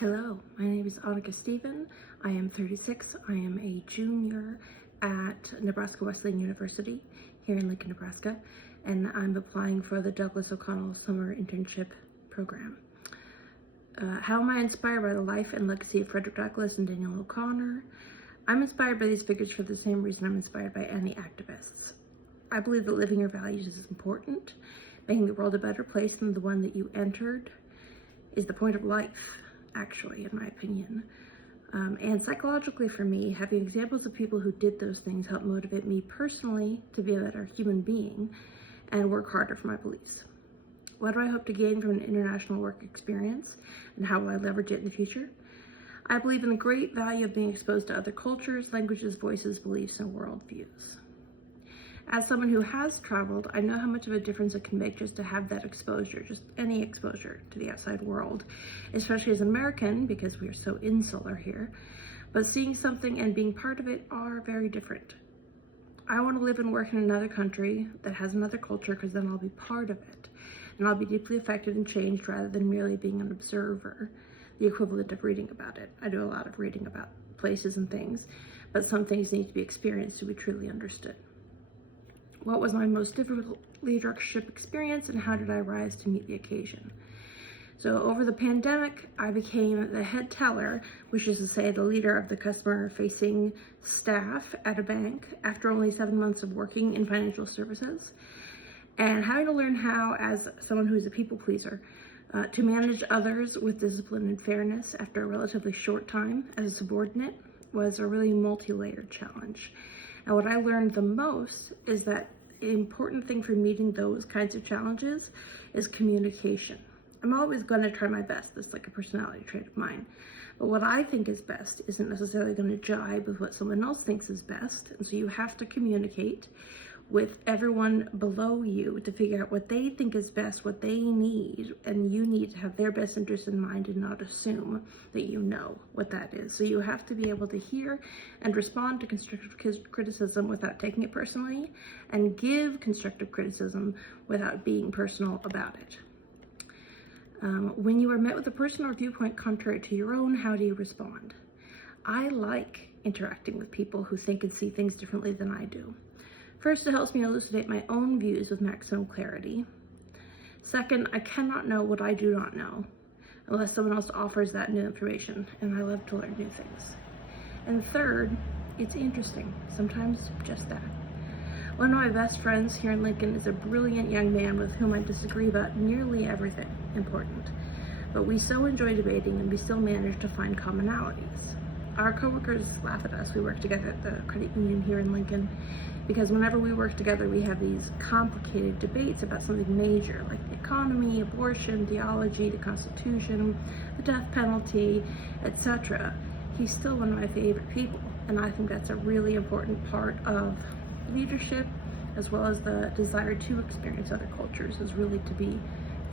Hello, my name is Annika Stephen. I am 36. I am a junior at Nebraska Wesleyan University here in Lincoln, Nebraska, and I'm applying for the Douglas O'Connell Summer Internship Program. How am I inspired by the life and legacy of Frederick Douglass and Daniel O'Connor? I'm inspired by these figures for the same reason I'm inspired by any activists. I believe that living your values is important. Making the world a better place than the one that you entered is the point of life, actually, in my opinion. And psychologically for me, having examples of people who did those things helped motivate me personally to be a better human being and work harder for my beliefs. What do I hope to gain from an international work experience, and how will I leverage it in the future? I believe in the great value of being exposed to other cultures, languages, voices, beliefs, and worldviews. As someone who has traveled, I know how much of a difference it can make just to have that exposure, just any exposure to the outside world, especially as an American, because we are so insular here. But seeing something and being part of it are very different. I want to live and work in another country that has another culture, because then I'll be part of it. And I'll be deeply affected and changed rather than merely being an observer, the equivalent of reading about it. I do a lot of reading about places and things, but some things need to be experienced to be truly understood. What was my most difficult leadership experience, and how did I rise to meet the occasion? So over the pandemic, I became the head teller, which is to say the leader of the customer-facing staff at a bank after only 7 months of working in financial services, and having to learn how, as someone who is a people pleaser, to manage others with discipline and fairness after a relatively short time as a subordinate was a really multi-layered challenge. And what I learned the most is that the important thing for meeting those kinds of challenges is communication. I'm always going to try my best. That's like a personality trait of mine. But what I think is best isn't necessarily going to jibe with what someone else thinks is best. And so you have to communicate with everyone below you to figure out what they think is best, what they need, and you need to have their best interest in mind and not assume that you know what that is. So you have to be able to hear and respond to constructive criticism without taking it personally, and give constructive criticism without being personal about it. When you are met with a person or viewpoint contrary to your own, how do you respond? I like interacting with people who think and see things differently than I do. First, it helps me elucidate my own views with maximum clarity. Second, I cannot know what I do not know unless someone else offers that new information, and I love to learn new things. And third, it's interesting, sometimes just that. One of my best friends here in Lincoln is a brilliant young man with whom I disagree about nearly everything important, but we so enjoy debating, and we still manage to find commonalities. Our coworkers laugh at us. We work together at the credit union here in Lincoln, because whenever we work together, we have these complicated debates about something major, like the economy, abortion, theology, the Constitution, the death penalty, etc. He's still one of my favorite people, and I think that's a really important part of leadership, as well as the desire to experience other cultures, is really to be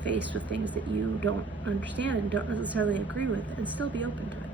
faced with things that you don't understand and don't necessarily agree with, and still be open to it.